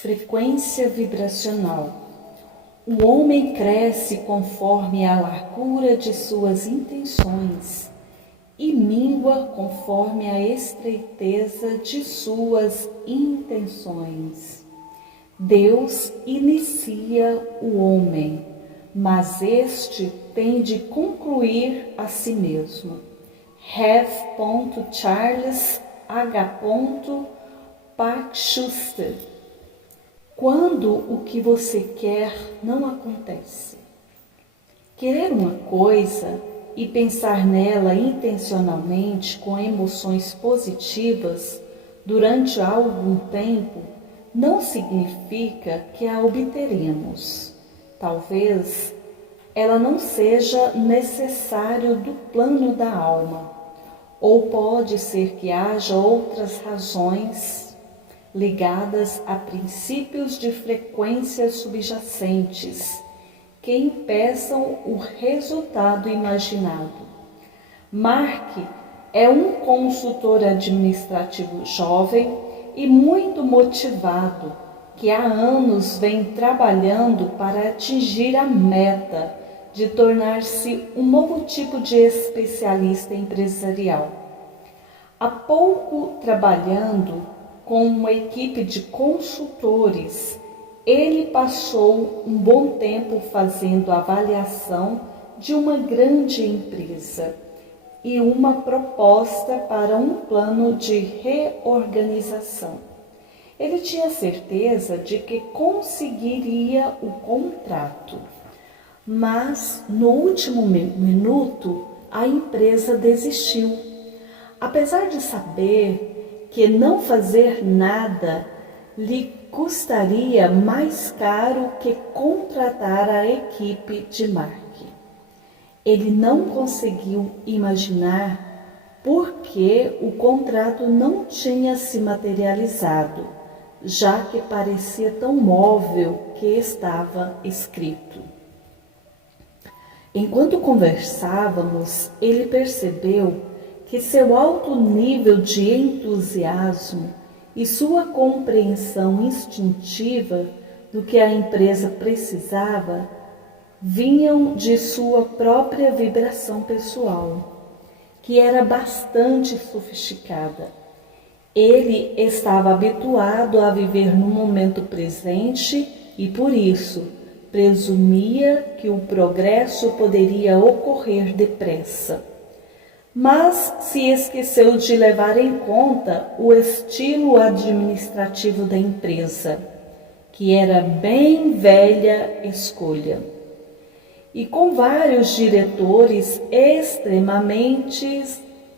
Frequência vibracional. O homem cresce conforme a largura de suas intenções e mingua conforme a estreiteza de suas intenções. Deus inicia o homem, mas este tem de concluir a si mesmo. Rev. Charles H. Park-Schuster. Quando o que você quer não acontece. Querer uma coisa e pensar nela intencionalmente com emoções positivas durante algum tempo não significa que a obteremos. Talvez ela não seja necessário do plano da alma, ou pode ser que haja outras razões ligadas a princípios de frequências subjacentes que impeçam o resultado imaginado. Mark é um consultor administrativo jovem e muito motivado que há anos vem trabalhando para atingir a meta de tornar-se um novo tipo de especialista empresarial. Há pouco trabalhando com uma equipe de consultores, ele passou um bom tempo fazendo avaliação de uma grande empresa e uma proposta para um plano de reorganização. Ele tinha certeza de que conseguiria o contrato, mas no último minuto a empresa desistiu. Apesar de saber que não fazer nada lhe custaria mais caro que contratar a equipe de Mark. Ele não conseguiu imaginar por que o contrato não tinha se materializado, já que parecia tão móvel que estava escrito. Enquanto conversávamos, ele percebeu que seu alto nível de entusiasmo e sua compreensão instintiva do que a empresa precisava vinham de sua própria vibração pessoal, que era bastante sofisticada. Ele estava habituado a viver no momento presente e, por isso, presumia que o progresso poderia ocorrer depressa. Mas se esqueceu de levar em conta o estilo administrativo da empresa, que era bem velha escolha, e com vários diretores extremamente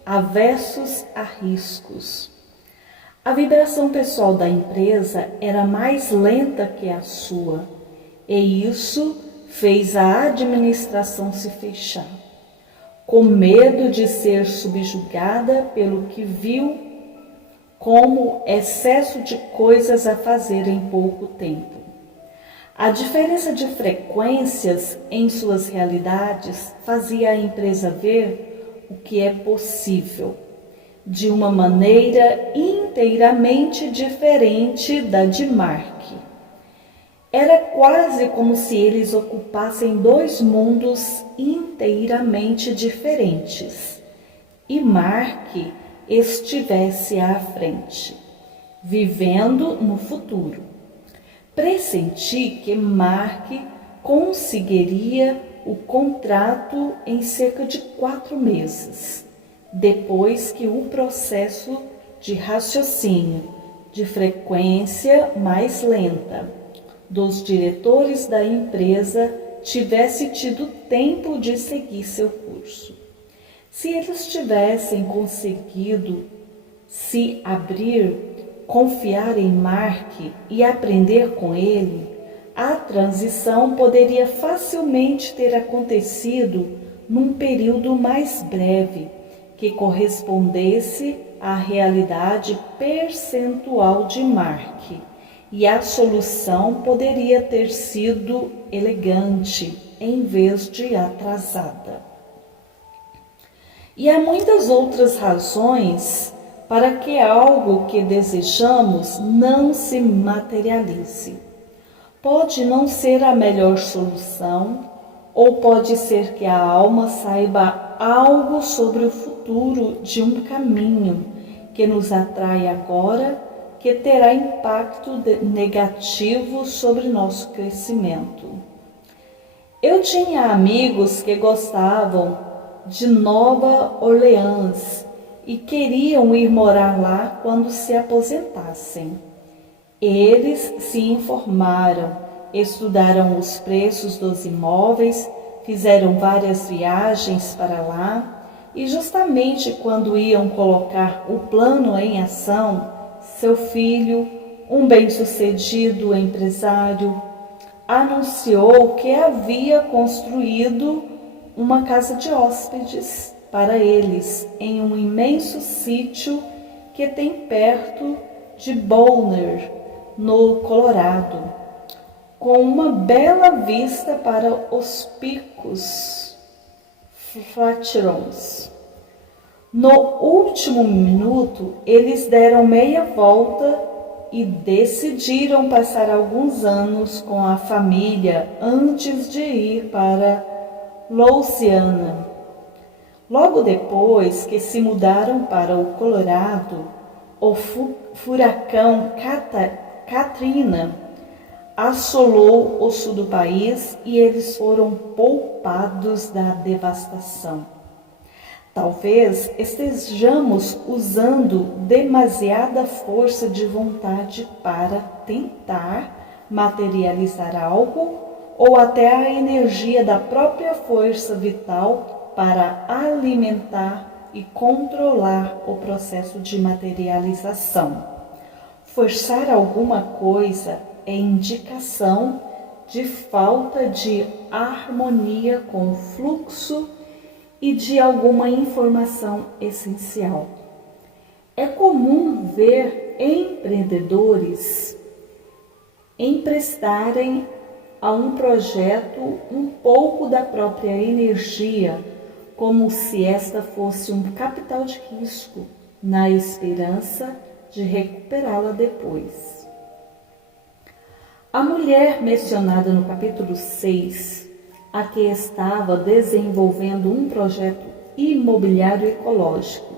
avessos a riscos. A vibração pessoal da empresa era mais lenta que a sua, e isso fez a administração se fechar, com medo de ser subjugada pelo que viu como excesso de coisas a fazer em pouco tempo. A diferença de frequências em suas realidades fazia a empresa ver o que é possível, de uma maneira inteiramente diferente da de Mark. Era quase como se eles ocupassem dois mundos inteiramente diferentes e Mark estivesse à frente, vivendo no futuro. Pressenti que Mark conseguiria o contrato em cerca de 4 meses, depois que o processo de raciocínio de frequência mais lenta dos diretores da empresa tivesse tido tempo de seguir seu curso. Se eles tivessem conseguido se abrir, confiar em Mark e aprender com ele, a transição poderia facilmente ter acontecido num período mais breve, que correspondesse à realidade percentual de Mark. E a solução poderia ter sido elegante em vez de atrasada. E há muitas outras razões para que algo que desejamos não se materialize. Pode não ser a melhor solução, ou pode ser que a alma saiba algo sobre o futuro de um caminho que nos atrai agora, que terá impacto negativo sobre nosso crescimento. Eu tinha amigos que gostavam de Nova Orleans e queriam ir morar lá quando se aposentassem. Eles se informaram, estudaram os preços dos imóveis, fizeram várias viagens para lá e justamente quando iam colocar o plano em ação, seu filho, um bem-sucedido empresário, anunciou que havia construído uma casa de hóspedes para eles em um imenso sítio que tem perto de Boulder, no Colorado, com uma bela vista para os picos Flatirons. No último minuto, eles deram meia volta e decidiram passar alguns anos com a família antes de ir para Louisiana. Logo depois que se mudaram para o Colorado, o furacão Katrina assolou o sul do país e eles foram poupados da devastação. Talvez estejamos usando demasiada força de vontade para tentar materializar algo ou até a energia da própria força vital para alimentar e controlar o processo de materialização. Forçar alguma coisa é indicação de falta de harmonia com o fluxo e de alguma informação essencial. É comum ver empreendedores emprestarem a um projeto um pouco da própria energia, como se esta fosse um capital de risco, na esperança de recuperá-la depois. A mulher mencionada no capítulo 6, a que estava desenvolvendo um projeto imobiliário ecológico,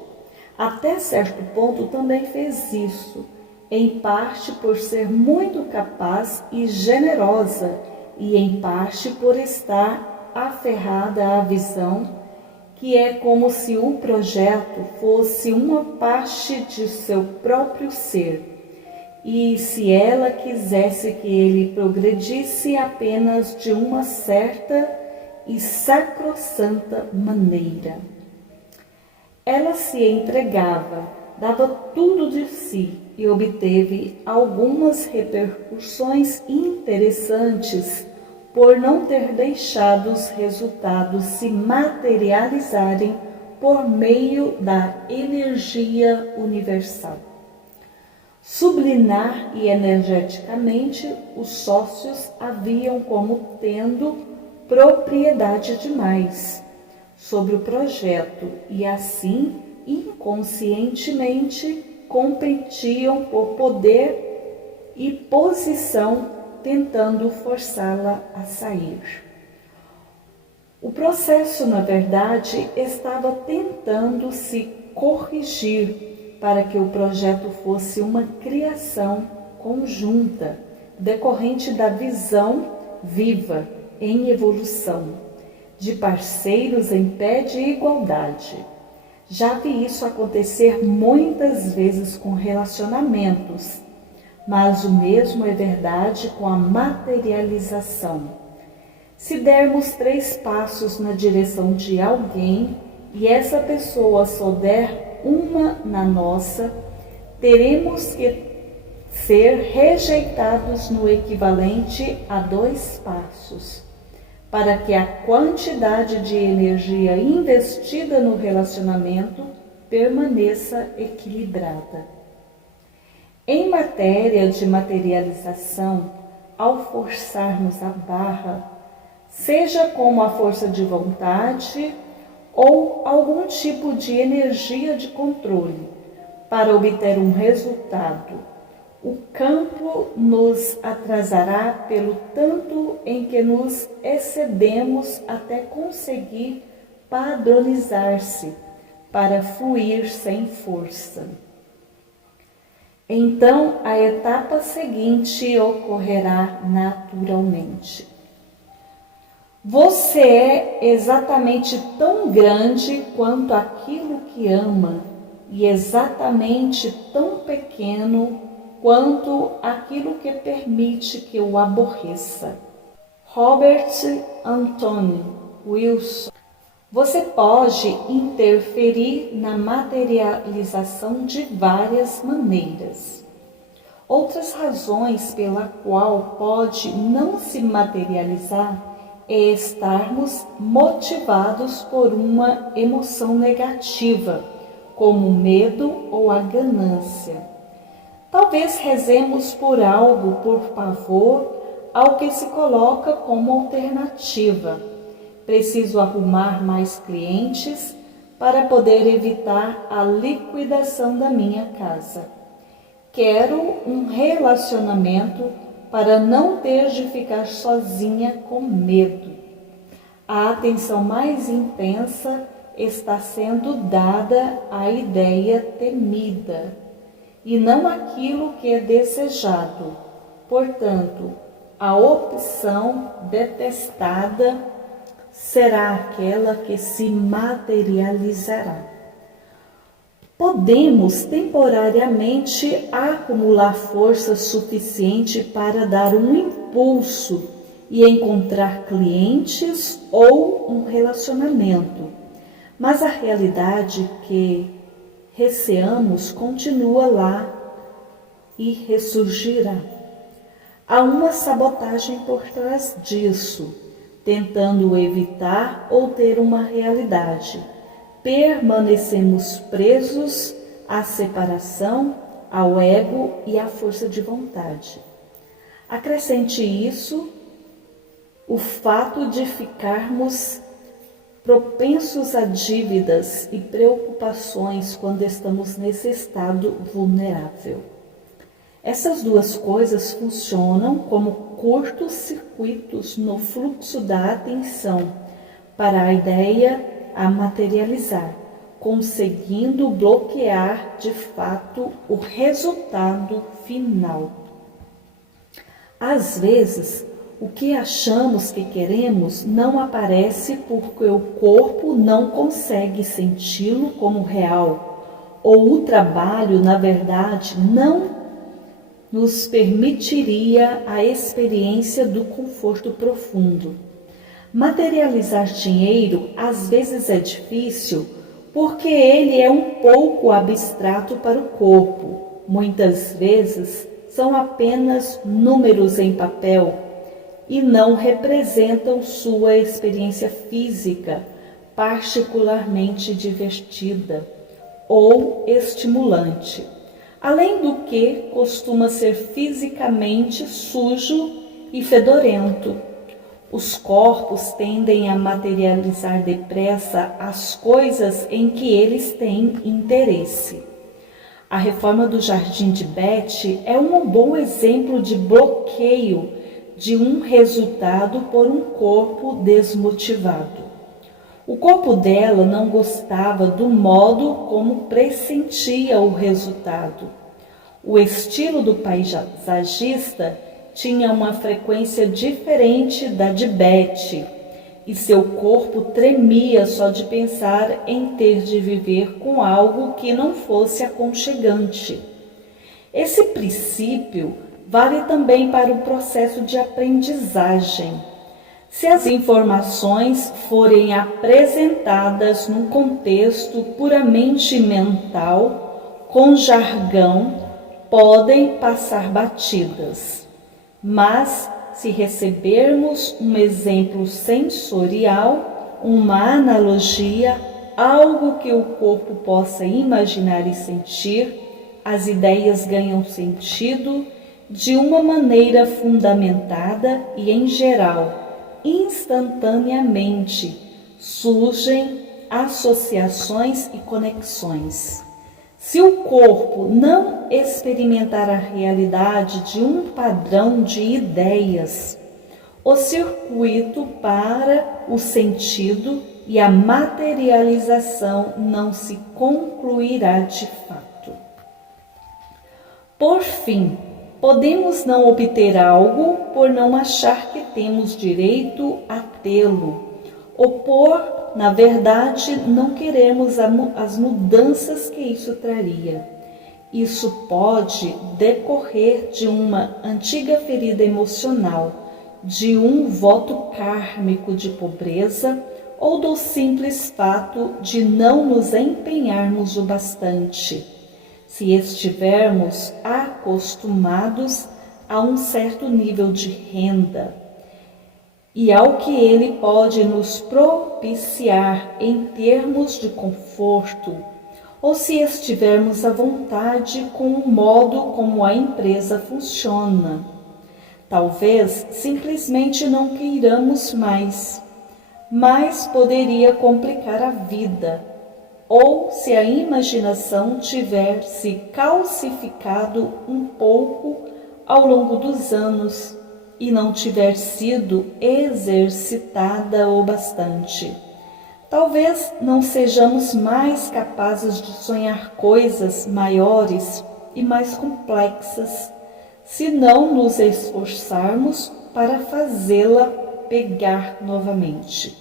até certo ponto também fez isso, em parte por ser muito capaz e generosa e em parte por estar aferrada à visão que é como se o projeto fosse uma parte de seu próprio ser e se ela quisesse que ele progredisse apenas de uma certa e sacrossanta maneira. Ela se entregava, dava tudo de si e obteve algumas repercussões interessantes por não ter deixado os resultados se materializarem por meio da energia universal. Sublinar e energeticamente, os sócios haviam como tendo propriedade demais sobre o projeto e assim, inconscientemente, competiam por poder e posição, tentando forçá-la a sair. O processo, na verdade, estava tentando se corrigir para que o projeto fosse uma criação conjunta, decorrente da visão viva, em evolução, de parceiros em pé de igualdade. Já vi isso acontecer muitas vezes com relacionamentos, mas o mesmo é verdade com a materialização. Se dermos 3 passos na direção de alguém e essa pessoa só der uma na nossa, teremos que ser rejeitados no equivalente a 2 passos, para que a quantidade de energia investida no relacionamento permaneça equilibrada. Em matéria de materialização, ao forçarmos a barra, seja com a força de vontade ou algum tipo de energia de controle, para obter um resultado. O campo nos atrasará pelo tanto em que nos excedemos até conseguir padronizar-se, para fluir sem força. Então, a etapa seguinte ocorrerá naturalmente. Você é exatamente tão grande quanto aquilo que ama e exatamente tão pequeno quanto aquilo que permite que o aborreça. Robert Anthony Wilson. Você pode interferir na materialização de várias maneiras. Outras razões pela qual pode não se materializar é estarmos motivados por uma emoção negativa, como o medo ou a ganância. Talvez rezemos por algo por pavor ao que se coloca como alternativa. Preciso arrumar mais clientes para poder evitar a liquidação da minha casa. Quero um relacionamento para não ter de ficar sozinha com medo. A atenção mais intensa está sendo dada à ideia temida e não àquilo que é desejado. Portanto, a opção detestada será aquela que se materializará. Podemos temporariamente acumular força suficiente para dar um impulso e encontrar clientes ou um relacionamento, mas a realidade que receamos continua lá e ressurgirá. Há uma sabotagem por trás disso, tentando evitar ou ter uma realidade. Permanecemos presos à separação, ao ego e à força de vontade. Acrescente isso o fato de ficarmos propensos a dívidas e preocupações quando estamos nesse estado vulnerável. Essas duas coisas funcionam como curtos circuitos no fluxo da atenção para a ideia a materializar, conseguindo bloquear de fato o resultado final. Às vezes, o que achamos que queremos não aparece porque o corpo não consegue senti-lo como real, ou o trabalho, na verdade, não nos permitiria a experiência do conforto profundo. Materializar dinheiro às vezes é difícil porque ele é um pouco abstrato para o corpo. Muitas vezes são apenas números em papel e não representam sua experiência física, particularmente divertida ou estimulante. Além do que, costuma ser fisicamente sujo e fedorento. Os corpos tendem a materializar depressa as coisas em que eles têm interesse. A reforma do Jardim de Betty é um bom exemplo de bloqueio de um resultado por um corpo desmotivado. O corpo dela não gostava do modo como pressentia o resultado. O estilo do paisagista tinha uma frequência diferente da de Betty, e seu corpo tremia só de pensar em ter de viver com algo que não fosse aconchegante. Esse princípio vale também para o processo de aprendizagem. Se as informações forem apresentadas num contexto puramente mental, com jargão, podem passar batidas. Mas, se recebermos um exemplo sensorial, uma analogia, algo que o corpo possa imaginar e sentir, as ideias ganham sentido de uma maneira fundamentada e, em geral, instantaneamente surgem associações e conexões. Se o corpo não experimentar a realidade de um padrão de ideias, o circuito para o sentido e a materialização não se concluirá de fato. Por fim, podemos não obter algo por não achar que temos direito a tê-lo, ou por, na verdade, não queremos as mudanças que isso traria. Isso pode decorrer de uma antiga ferida emocional, de um voto kármico de pobreza ou do simples fato de não nos empenharmos o bastante, se estivermos acostumados a um certo nível de renda e ao que ele pode nos propiciar em termos de conforto, ou se estivermos à vontade com o modo como a empresa funciona. Talvez simplesmente não queiramos mais, mas poderia complicar a vida, ou se a imaginação tiver se calcificado um pouco ao longo dos anos e não tiver sido exercitada o bastante. Talvez não sejamos mais capazes de sonhar coisas maiores e mais complexas, se não nos esforçarmos para fazê-la pegar novamente.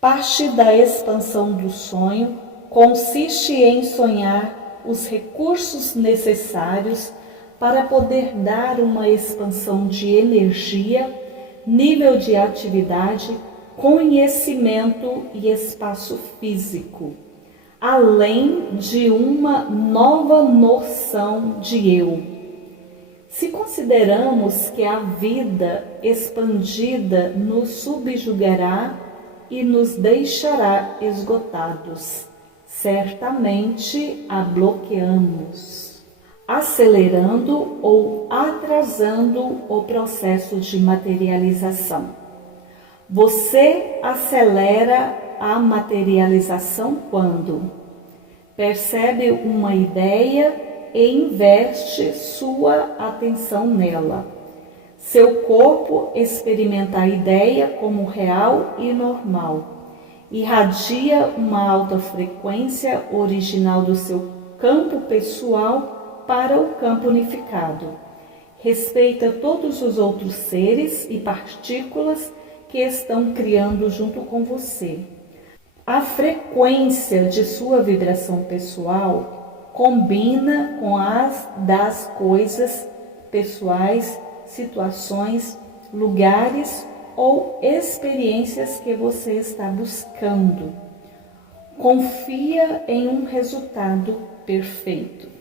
Parte da expansão do sonho consiste em sonhar os recursos necessários para poder dar uma expansão de energia, nível de atividade, conhecimento e espaço físico, além de uma nova noção de eu. Se consideramos que a vida expandida nos subjugará e nos deixará esgotados, certamente a bloqueamos, acelerando ou atrasando o processo de materialização. Você acelera a materialização quando percebe uma ideia e investe sua atenção nela. Seu corpo experimenta a ideia como real e normal. Irradia uma alta frequência original do seu campo pessoal para o campo unificado. Respeita todos os outros seres e partículas que estão criando junto com você. A frequência de sua vibração pessoal combina com as das coisas pessoais, situações, lugares ou experiências que você está buscando. Confia em um resultado perfeito.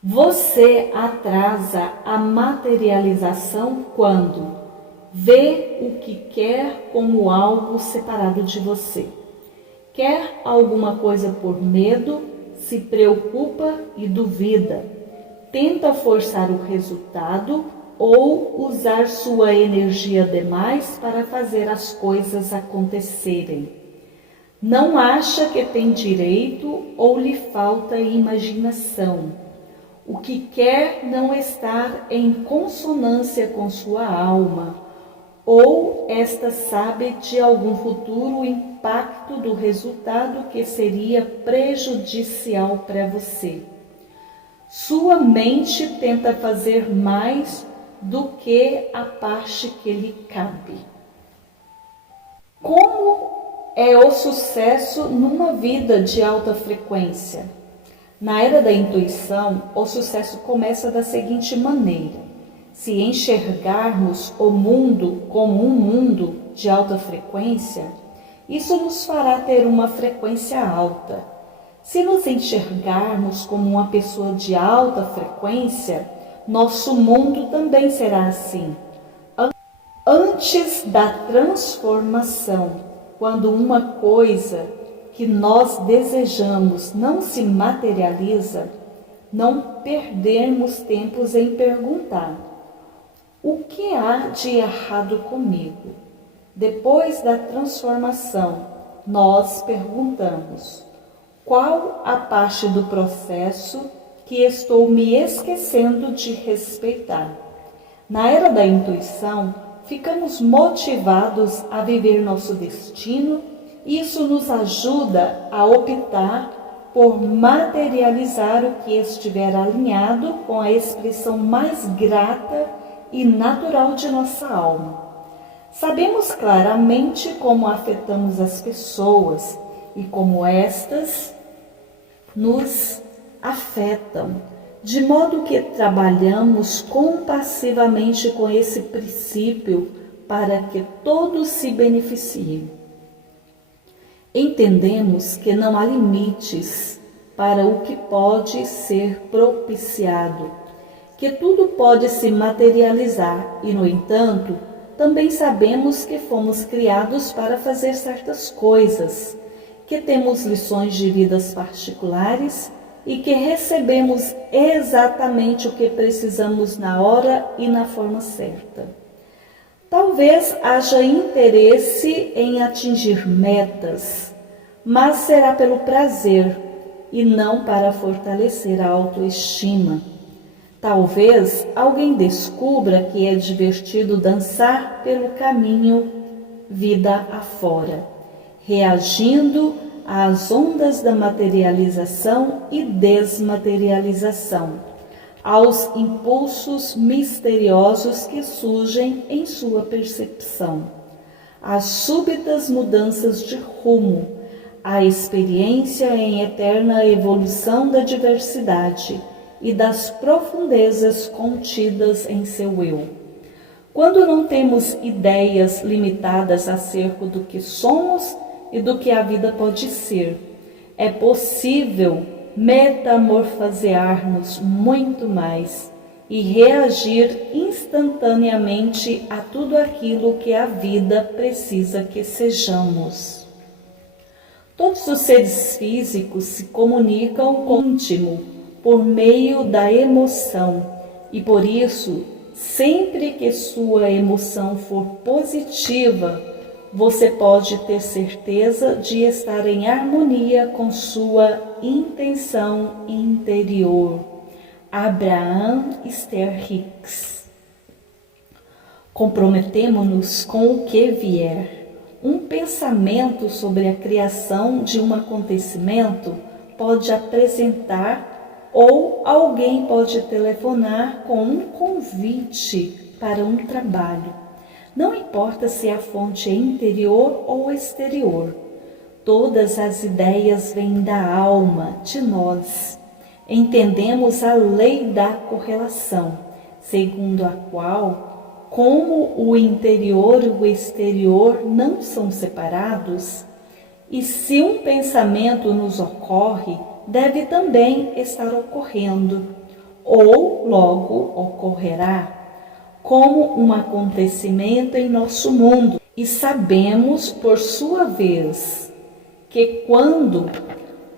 Você atrasa a materialização quando vê o que quer como algo separado de você. Quer alguma coisa por medo, se preocupa e duvida. Tenta forçar o resultado ou usar sua energia demais para fazer as coisas acontecerem. Não acha que tem direito ou lhe falta imaginação. O que quer não estar em consonância com sua alma, ou esta sabe de algum futuro impacto do resultado que seria prejudicial para você. Sua mente tenta fazer mais do que a parte que lhe cabe. Como é o sucesso numa vida de alta frequência? Na era da intuição, o sucesso começa da seguinte maneira: se enxergarmos o mundo como um mundo de alta frequência, isso nos fará ter uma frequência alta. Se nos enxergarmos como uma pessoa de alta frequência, nosso mundo também será assim. Antes da transformação, quando uma coisa que nós desejamos não se materializa, não perdermos tempos em perguntar: o que há de errado comigo? Depois da transformação, nós perguntamos: Qual a parte do processo que estou me esquecendo de respeitar? Na era da intuição, ficamos motivados a viver nosso destino e isso nos ajuda a optar por materializar o que estiver alinhado com a expressão mais grata e natural de nossa alma. Sabemos claramente como afetamos as pessoas e como estas nos afetam, de modo que trabalhamos compassivamente com esse princípio para que todos se beneficiem. Entendemos que não há limites para o que pode ser propiciado, que tudo pode se materializar e, no entanto, também sabemos que fomos criados para fazer certas coisas, que temos lições de vidas particulares e que recebemos exatamente o que precisamos na hora e na forma certa. Talvez haja interesse em atingir metas, mas será pelo prazer e não para fortalecer a autoestima. Talvez alguém descubra que é divertido dançar pelo caminho vida afora, reagindo às ondas da materialização e desmaterialização, aos impulsos misteriosos que surgem em sua percepção, às súbitas mudanças de rumo, à experiência em eterna evolução da diversidade e das profundezas contidas em seu eu. Quando não temos ideias limitadas acerca do que somos e do que a vida pode ser, é possível metamorfosear-nos muito mais e reagir instantaneamente a tudo aquilo que a vida precisa que sejamos. Todos os seres físicos se comunicam com o íntimo por meio da emoção e por isso, sempre que sua emoção for positiva, você pode ter certeza de estar em harmonia com sua intenção interior. Abraham Esther Hicks. Comprometemo-nos com o que vier. Um pensamento sobre a criação de um acontecimento pode apresentar ou alguém pode telefonar com um convite para um trabalho. Não importa se a fonte é interior ou exterior. Todas as ideias vêm da alma, de nós. Entendemos a lei da correlação, segundo a qual, como o interior e o exterior não são separados, e se um pensamento nos ocorre, deve também estar ocorrendo, ou logo ocorrerá, como um acontecimento em nosso mundo. E sabemos, por sua vez, que quando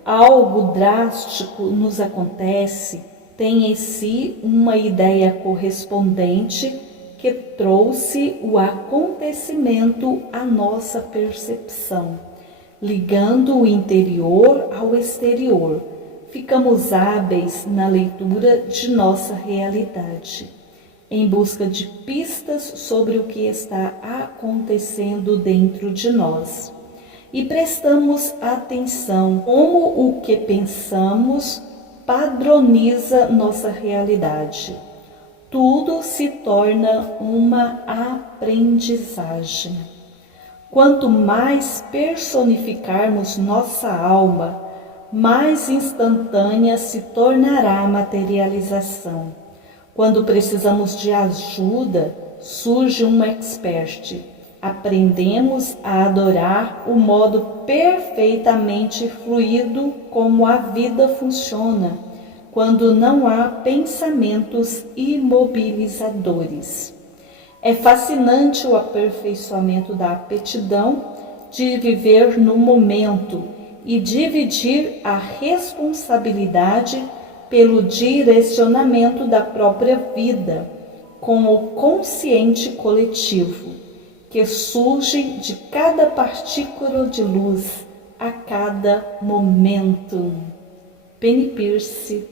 algo drástico nos acontece, tem em si uma ideia correspondente que trouxe o acontecimento à nossa percepção, ligando o interior ao exterior. Ficamos hábeis na leitura de nossa realidade, em busca de pistas sobre o que está acontecendo dentro de nós. E prestamos atenção como o que pensamos padroniza nossa realidade. Tudo se torna uma aprendizagem. Quanto mais personificarmos nossa alma, mais instantânea se tornará a materialização. Quando precisamos de ajuda, surge um expert. Aprendemos a adorar o modo perfeitamente fluido como a vida funciona, quando não há pensamentos imobilizadores. É fascinante o aperfeiçoamento da aptidão de viver no momento e dividir a responsabilidade pelo direcionamento da própria vida com o consciente coletivo, que surge de cada partícula de luz a cada momento. Penny Pearce.